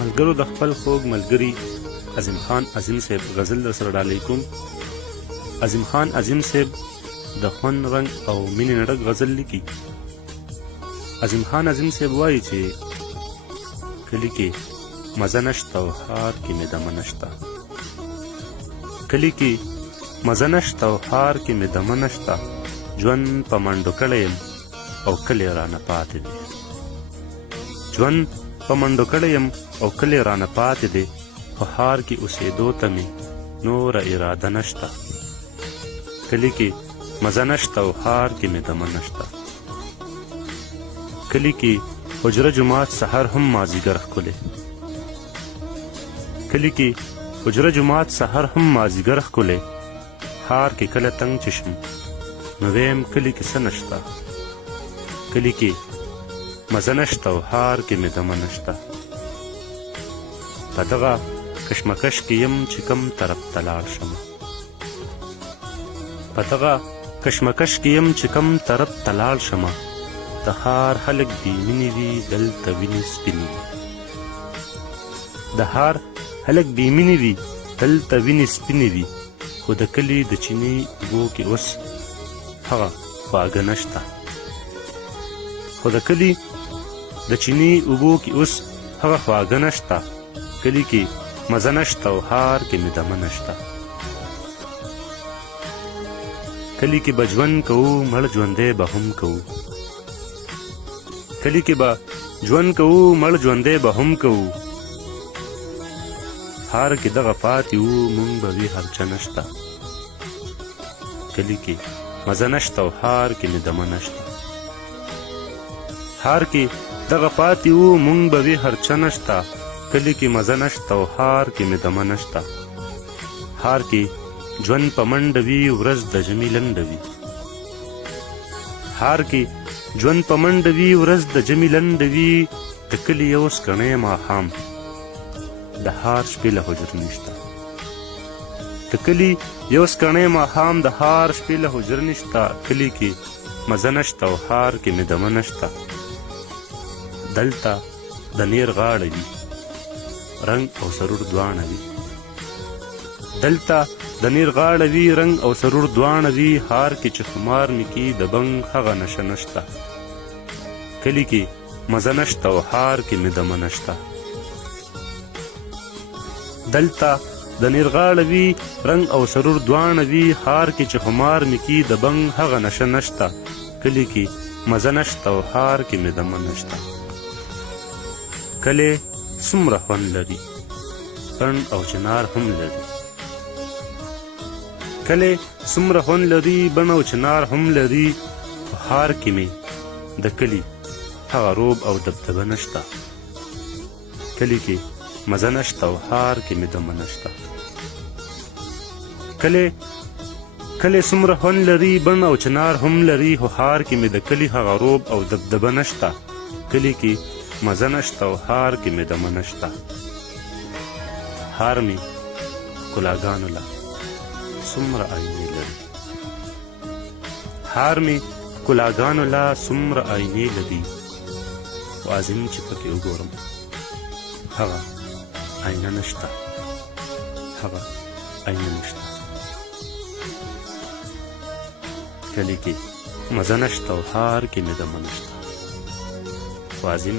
ملګرو د خپل خوږ ملګري عظیم خان عظیم صاحب غزل در سره ډالۍ کوم. عظیم خان عظیم صاحب د خوند رنګ او مینې نه ډک غزل لیکي. عظیم خان عظیم صاحب وایي چې کلي کې مزه نشته او ښار کې مې دمه نشته. کلي کې مزه نشته او ښار کې مې دمه نشته. ژوند په منډو کړی یم او کلی رانه پاتې دی. ژوند په منډو کړی یم او کلی رانه پاتې دی. په ښار کې اوسېدو ته مې نوره اراده نشته. کلي کې مزه نشته او ښار کې مې دمه نشته. کلي کې حجره جومات سحر هم مازدیګر ښکلی. کلي کې حجره جومات سحر هم مازدیګر ښکلی. ښار کې کله تنګ چې شم نو ویم کلي کې څه نشته. کلي کې مزه نشته او ښار کې مې دمه نشته. په دغه کشمکش کې یم چې کم طرف ته لاړ شم. په دغه کشمکش کې یم چې کم طرف ته لاړ شم. د ښار خلک بې مینې وي دلته وینې سپینې وي. د ښار خلک بې مینې وي دلته وینې سپینې وي. خو د کلي د چینې اوبو کې اوس هغه خواږه نشته. خو د کلي د چینې اوبو کې اوس هغه خواږه نشته. کلي کې مزه نشته او ښار کې مې دمه نشته. کلي کې به ژوند کوو مړ ژوندی به هم کوو. کلي کې به ژوند کوو مړ ژوندی به هم کوو. ښار کې دغه پاتې وو مونږ به وي هر څه نشته. کلي کې مزه نشته او ښار کې مې دمه نشته. ښار کې دغه پاتې وو مونږ به وي هر څه نشته. کلي کې مزه نشته او ښار کې مې دمه نشته. ښار کې ژوند په منډه وي ورځ د ژمي لنډه وي. ښار کې ژوند په منډه وي ورځ د ژمي لنډه وي. د کلي یو سکڼی ماښام د ښار شپې له حجر نشته. د کلي یو سکڼی ماښام د ښار شپې له حجر نشته. کلي کې مزه نشته او ښار کې مې دمه نشته. دلته د نیر غاړه وي رنګ او سرور دواړه وي. دلته د نیر غاړه وي رنګ او سرور دواړه وي. ښار کې چې خمار مې کي د بنګ هغه نشه نشته. کلي کې مزه نشته او ښار کې مې دمه نشته. دلته د نیر غاړه وي رنګ او سرور دواړه وي. ښار کې چې خمار مې کي د بنګ هغه نشه نشته. کلي کې مزه نشته او ښار کې مې دمه نشته. کلی څومره خوند لري بڼ او چنار هم لري. کلی څومره خوند لري بڼ او چنار هم لري. په ښار کې مې د کلي هغه روب او دبدبه نشته. کلي کې مزه نشته او ښار کې مې دمه نشته. کلی څومره خوند لري بڼ او چنار هم لري. خو ښار کې مې د کلي هغه روب او دبدبه نشته. کلي کې مزه نشته او ښار کې مې دمه نشته. ښار مې ښکلاګانو له څومره آینې لري. ښار مې ښکلاګانو له څومره آینې لري. خو عظیم چې پکې وګورم هغه آینه نشته. هغه آینه نشته. کلي کې مزه نشته او ښار کې مې دمه نشته. خو عظیم